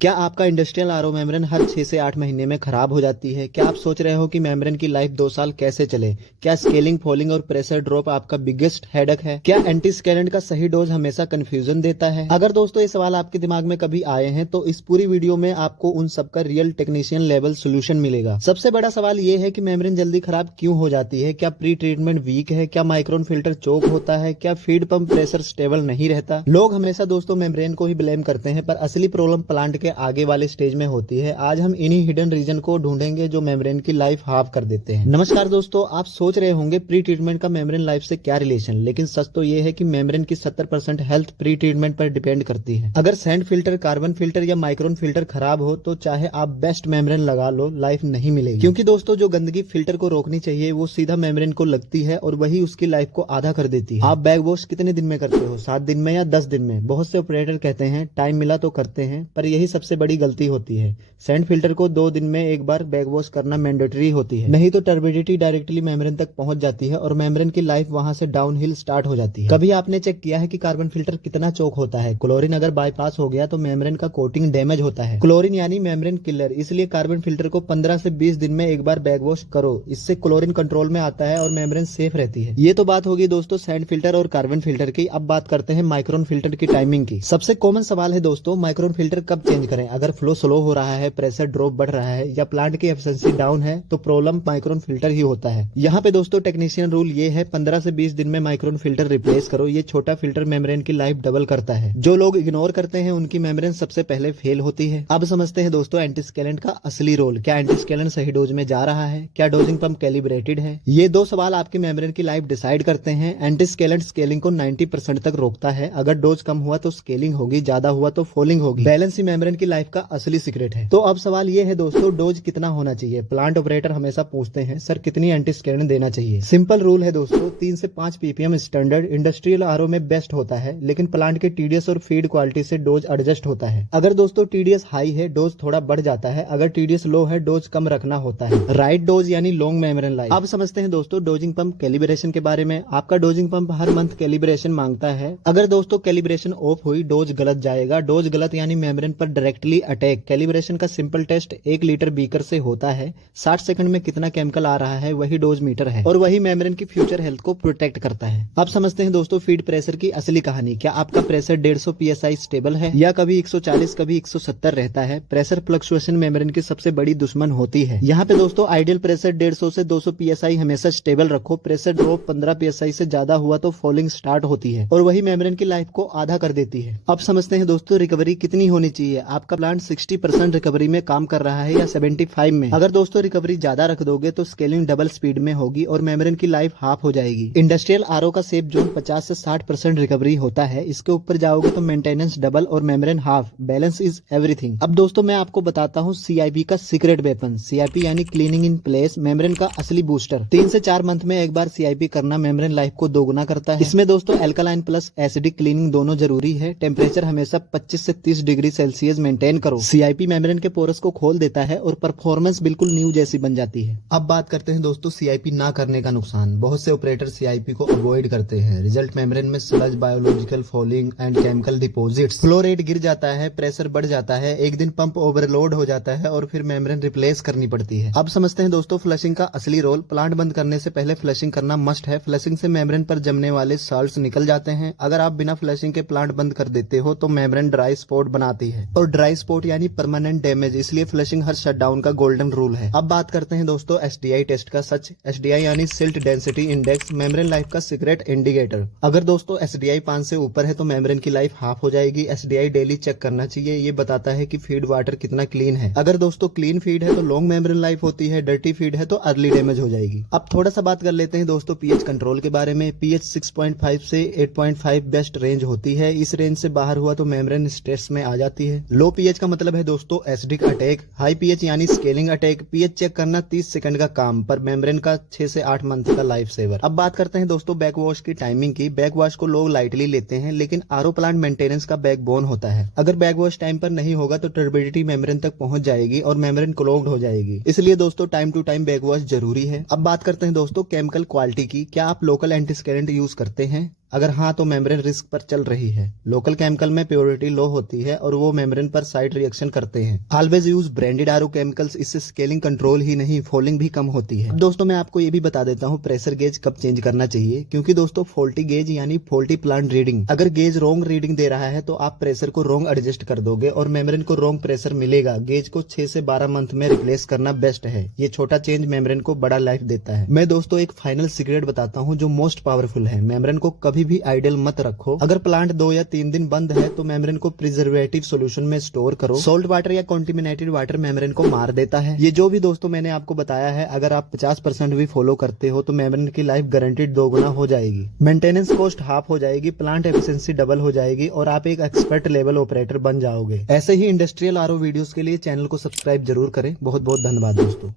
क्या आपका industrial RO membrane हर 6 से 8 महीने में खराब हो जाती है? क्या आप सोच रहे हो कि मेम्ब्रेन की लाइफ 2 साल कैसे चले? क्या स्केलिंग, फॉलिंग और प्रेशर ड्रॉप आपका बिगेस्ट हेडेक है? क्या एंटी स्केलेंट का सही डोज हमेशा कंफ्यूजन देता है? अगर दोस्तों ये सवाल आपके दिमाग में कभी आए हैं तो इस पूरी वीडियो में आपको उन सबका रियल टेक्नीशियन लेवल सोल्यूशन मिलेगा। सबसे बड़ा सवाल ये है कि मेम्ब्रेन जल्दी खराब क्यों हो जाती है? क्या प्री ट्रीटमेंट वीक है? क्या माइक्रोन फिल्टर चोक होता है? क्या फीड पंप प्रेशर स्टेबल नहीं रहता? लोग हमेशा दोस्तों मेम्ब्रेन को ही ब्लेम करते हैं, पर असली प्रॉब्लम प्लांट के आगे वाले स्टेज में होती है। आज हम इन्हीं हिडन रीजन को ढूंढेंगे जो मेम्ब्रेन की लाइफ हाफ कर देते हैं। नमस्कार दोस्तों, आप सोच रहे होंगे प्री ट्रीटमेंट का मेम्ब्रेन लाइफ से क्या रिलेशन, लेकिन सच तो ये है कि मेम्ब्रेन की 70% हेल्थ प्री ट्रीटमेंट पर डिपेंड करती है। अगर सैंड फिल्टर, कार्बन फिल्टर या माइक्रोन फिल्टर खराब हो तो चाहे आप बेस्ट मेम्ब्रेन लगा लो, लाइफ नहीं मिलेगी। क्योंकि दोस्तों जो गंदगी फिल्टर को रोकनी चाहिए वो सीधा मेम्ब्रेन को लगती है और वही उसकी लाइफ को आधा कर देती है। आप बैग वॉश कितने दिन में करते हो? 7 दिन में या 10 दिन में? बहुत से ऑपरेटर कहते हैं टाइम मिला तो करते हैं, पर यही सबसे बड़ी गलती होती है। सैंड फिल्टर को 2 दिन में एक बार बैग वॉश करना मैंडेटरी होती है, नहीं तो टर्बिडिटी डायरेक्टली मेम्ब्रेन तक पहुंच जाती है और मेम्ब्रेन की लाइफ वहां से डाउनहिल स्टार्ट हो जाती है। कभी आपने चेक किया है कि कार्बन फिल्टर कितना चोक होता है? क्लोरीन अगर बाईपास हो गया तो मेम्ब्रेन का कोटिंग डैमेज होता है। क्लोरीन यानी मेम्ब्रेन किलर, इसलिए कार्बन फिल्टर को 15 से 20 दिन में एक बार बैग वॉश करो। इससे क्लोरीन कंट्रोल में आता है और मेम्ब्रेन सेफ रहती है। ये तो बात होगी दोस्तों सैंड फिल्टर और कार्बन फिल्टर की। अब बात करते हैं माइक्रोन फिल्टर की टाइमिंग की। सबसे कॉमन सवाल है दोस्तों, माइक्रोन फिल्टर कब चेंज करें? अगर फ्लो स्लो हो रहा है, प्रेशर ड्रॉप बढ़ रहा है या प्लांट की एफिशिएंसी डाउन है तो प्रॉब्लम माइक्रोन फिल्टर ही होता है। यहाँ पे दोस्तों टेक्नीशियन रूल ये है, 15 से 20 दिन में माइक्रोन फिल्टर रिप्लेस करो। ये छोटा फिल्टर मेम्ब्रेन की लाइफ डबल करता है। जो लोग इग्नोर करते हैं उनकी मेम्ब्रेन सबसे पहले फेल होती है। अब समझते हैं दोस्तों एंटीस्केलेंट का असली रोल। क्या एंटीस्केलेंट सही डोज में जा रहा है? क्या डोजिंग पंप कैलिब्रेटेड है? ये 2 सवाल आपकी मेम्ब्रेन की लाइफ डिसाइड करते हैं। एंटीस्केलेंट स्केलिंग को 90% तक रोकता है। अगर डोज कम हुआ तो स्केलिंग होगी, ज्यादा हुआ तो फॉलिंग होगी। बैलेंस ही मेम्ब्रेन की लाइफ का असली सीक्रेट है। तो अब सवाल ये है दोस्तों, डोज कितना होना चाहिए? प्लांट ऑपरेटर हमेशा पूछते हैं सर कितनी एंटीस्केलेंट देना चाहिए? सिंपल रूल है दोस्तों, 3 से 5 ppm स्टैंडर्ड इंडस्ट्रियल आरओ में बेस्ट होता है, लेकिन प्लांट के टीडीएस और फीड क्वालिटी से डोज एडजस्ट होता है। अगर दोस्तों टीडीएस हाई है डोज थोड़ा बढ़ जाता है, अगर टीडीएस लो है डोज कम रखना होता है। राइट डोज यानी लॉन्ग मेम्ब्रेन लाइफ। अब समझते हैं दोस्तों डोजिंग पंप कैलिब्रेशन के बारे में। आपका डोजिंग पंप हर मंथ कैलिब्रेशन मांगता है। अगर दोस्तों कैलिब्रेशन ऑफ हुई डोज गलत जाएगा। डोज गलत यानी मेम्ब्रेन पर डायरेक्टली अटैक। कैलिब्रेशन का सिंपल टेस्ट 1 लीटर बीकर से होता है। 60 सेकंड में कितना केमिकल आ रहा है वही डोज मीटर है और वही मेम्ब्रेन की फ्यूचर हेल्थ को प्रोटेक्ट करता है। अब समझते हैं दोस्तों फीड प्रेशर की असली कहानी। क्या आपका प्रेशर 150 psi स्टेबल है या कभी 140 कभी 170 रहता है? प्रेशर फ्लक्चुएशन मेम्ब्रेन की सबसे बड़ी दुश्मन होती है। यहाँ पे दोस्तों आइडियल प्रेशर 150 से 200 psi हमेशा स्टेबल रखो। प्रेशर ड्रॉप 15 psi से ज्यादा हुआ तो फॉलिंग स्टार्ट होती है और वही मेम्ब्रेन की लाइफ को आधा कर देती है। अब समझते हैं दोस्तों रिकवरी कितनी होनी चाहिए। आपका प्लांट 60% रिकवरी में काम कर रहा है या 75 में? अगर दोस्तों रिकवरी ज्यादा रख दोगे तो स्केलिंग डबल स्पीड में होगी और मेम्ब्रेन की लाइफ हाफ हो जाएगी। इंडस्ट्रियल आरओ का सेफ जोन 50 से 60% रिकवरी होता है। इसके ऊपर जाओगे तो मेंटेनेंस डबल और membrane half. Balance is everything. अब दोस्तों मैं आपको बताता हूँ सीआईपी का सीक्रेट वेपन। सीआईपी यानी क्लीनिंग इन प्लेस, मेम्ब्रेन का असली बूस्टर। 3 से 4 मंथ में एक बार सीआईपी करना मेम्ब्रेन लाइफ को दोगुना करता है। इसमें दोस्तों एल्कालाइन प्लस एसिडिक क्लीनिंग दोनों जरूरी है। टेम्परेचर हमेशा 25 से 30 डिग्री सेल्सियस मेंटेन करो। सीआईपी मेम्ब्रेन के पोरस को खोल देता है और परफॉर्मेंस बिल्कुल न्यू जैसी बन जाती है। अब बात करते हैं दोस्तों सीआईपी ना करने का नुकसान। बहुत से ऑपरेटर सीआईपी को अवॉइड करते हैं। रिजल्ट मेम्ब्रेन में sludge, biological falling and chemical deposits. Flow rate गिर जाता है, प्रेशर बढ़ जाता है, एक दिन पंप ओवरलोड हो जाता है और फिर मेम्ब्रेन रिप्लेस करनी पड़ती है। अब समझते हैं दोस्तों फ्लशिंग का असली रोल। प्लांट बंद करने से पहले फ्लशिंग करना मस्ट है। फ्लशिंग से मेम्ब्रेन पर जमने वाले साल्ट्स निकल जाते हैं। अगर आप बिना फ्लशिंग के प्लांट बंद कर देते हो तो मेम्ब्रेन ड्राई स्पॉट बनाती है और ड्राई स्पॉट यानी परमानेंट डैमेज। इसलिए फ्लशिंग हर शटडाउन का गोल्डन रूल है। अब बात करते हैं दोस्तों एसडीआई टेस्ट का सच। एसडीआई यानी silt density index, membrane life का सीक्रेट इंडिकेटर। अगर दोस्तों एसडीआई 5 से ऊपर है तो मेम्ब्रेन की लाइफ हाफ हो जाएगी। एसडीआई डेली चेक करना चाहिए। ये बताता है कि फीड वाटर कितना क्लीन है। अगर दोस्तों क्लीन फीड है तो लॉन्ग मेम्ब्रेन लाइफ होती है, डर्टी फीड है तो अर्ली डैमेज हो जाएगी। अब थोड़ा सा बात कर लेते हैं दोस्तों पीएच कंट्रोल के बारे में। पीएच 6.5 से 8.5 बेस्ट रेंज होती है। इस रेंज से बाहर हुआ तो मेम्ब्रेन स्ट्रेस में आ जाती है। लो पीएच का मतलब है दोस्तों एसिडिक अटैक। हाई पीएच यानी स्केलिंग अटैक। पीएच चेक करना 30 सेकंड का काम, पर मेम्ब्रेन का 6 से 8 मंथ का लाइफ सेवर। अब बात करते हैं दोस्तों बैक वॉश की टाइमिंग की। बैक वॉश को लोग लाइटली लेते हैं, लेकिन आरओ प्लांट मेंटेनेंस का बैकबोन होता है। अगर बैक वॉश टाइम पर नहीं होगा तो टर्बिडिटी मेम्ब्रेन तक पहुंच जाएगी और मेम्ब्रेन क्लोग्ड हो जाएगी। इसलिए दोस्तों time to time backwash जरूरी है। अब बात करते हैं दोस्तों केमिकल क्वालिटी की। क्या आप लोकल एंटीस्केलेंट यूज करते हैं? अगर हाँ तो मेम्ब्रेन रिस्क पर चल रही है। लोकल केमिकल में प्योरिटी लो होती है और वो मेम्ब्रेन पर साइड रिएक्शन करते हैं। Always use branded RO chemicals, इससे स्केलिंग कंट्रोल ही नहीं फॉलिंग भी कम होती है। अब दोस्तों मैं आपको ये भी बता देता हूँ प्रेशर गेज कब चेंज करना चाहिए, क्योंकि दोस्तों फॉल्टी गेज यानी फॉल्टी प्लांट रीडिंग, अगर गेज रॉन्ग रीडिंग दे रहा है तो आप प्रेशर को रॉन्ग एडजस्ट कर दोगे और मेम्ब्रेन को रॉन्ग प्रेशर मिलेगा। गेज को 6 से 12 मंथ में रिप्लेस करना बेस्ट है। ये छोटा चेंज मेम्ब्रेन को बड़ा लाइफ देता है। मैं दोस्तों एक फाइनल सीक्रेट बताता हूँ जो मोस्ट पावरफुल है। मेम्ब्रेन को कभी भी आइडल मत रखो। अगर प्लांट 2 या 3 दिन बंद है तो मेम्ब्रेन को प्रिजर्वेटिव सॉल्यूशन में स्टोर करो। सॉल्ट वाटर या कॉन्टिमिनेटेड वाटर मेम्ब्रेन को मार देता है। ये जो भी दोस्तों मैंने आपको बताया है, अगर आप 50% भी फॉलो करते हो तो मेम्ब्रेन की लाइफ गारंटीड 2 गुना हो जाएगी। मेंटेनेंस कॉस्ट हाफ हो जाएगी, प्लांट एफिशिएंसी डबल हो जाएगी और आप एक एक्सपर्ट लेवल ऑपरेटर बन जाओगे। ऐसे ही इंडस्ट्रियल आरओ वीडियोस के लिए चैनल को सब्सक्राइब जरूर करें। बहुत बहुत धन्यवाद दोस्तों।